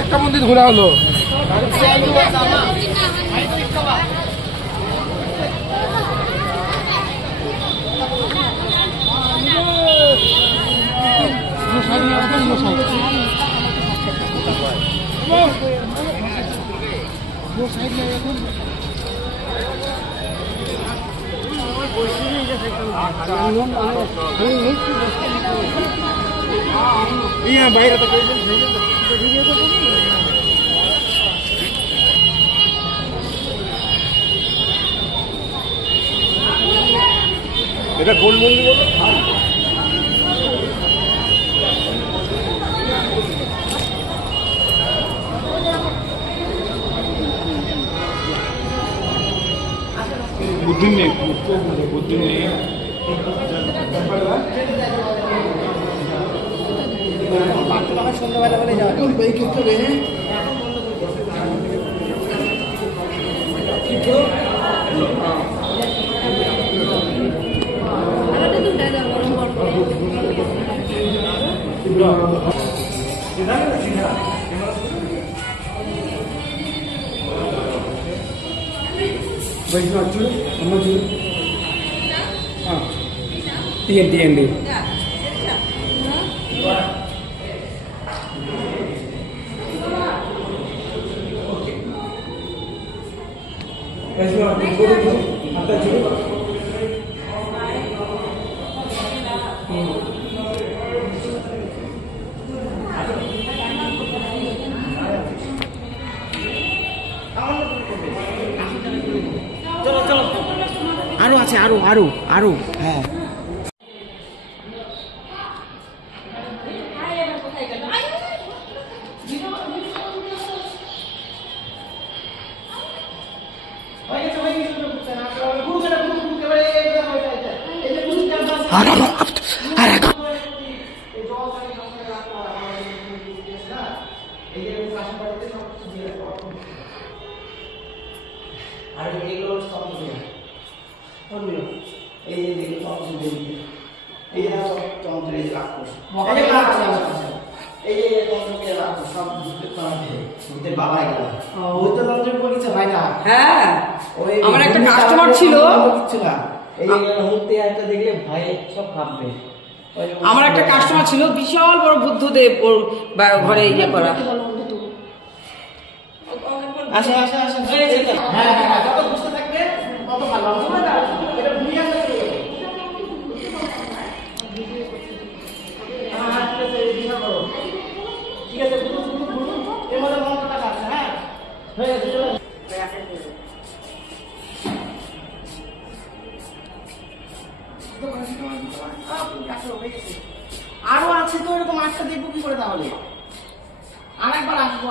একটা মন্দির ঘোরা হলো। বাইরে তো এটা কোন মন্দির বলো? বুদ্ধি নেই, বুদ্ধি নেই। সন্ধ্যাবেলা বলে যাওয়া తీయండి আরো আছে, আরো আরো আরো। হ্যাঁ আমার একটা কাস্টমার ছিল, আমার একটা কাস্টমার ছিল বিশাল বড় বুদ্ধদেব ওর ঘরে ইয়ে করা। আচ্ছা আচ্ছা আচ্ছা, হ্যাঁ হ্যাঁ, যত বুঝতে থাকবে তত ভালো। এটা ভুলিয়া ঠিক আছে, এর মধ্যে মন্ত্রটা আছে। হ্যাঁ হয়ে গেছে, আরো আছে তো এরকম। আটটা দেখবো কি করে তাহলে? আর একবার আসবো।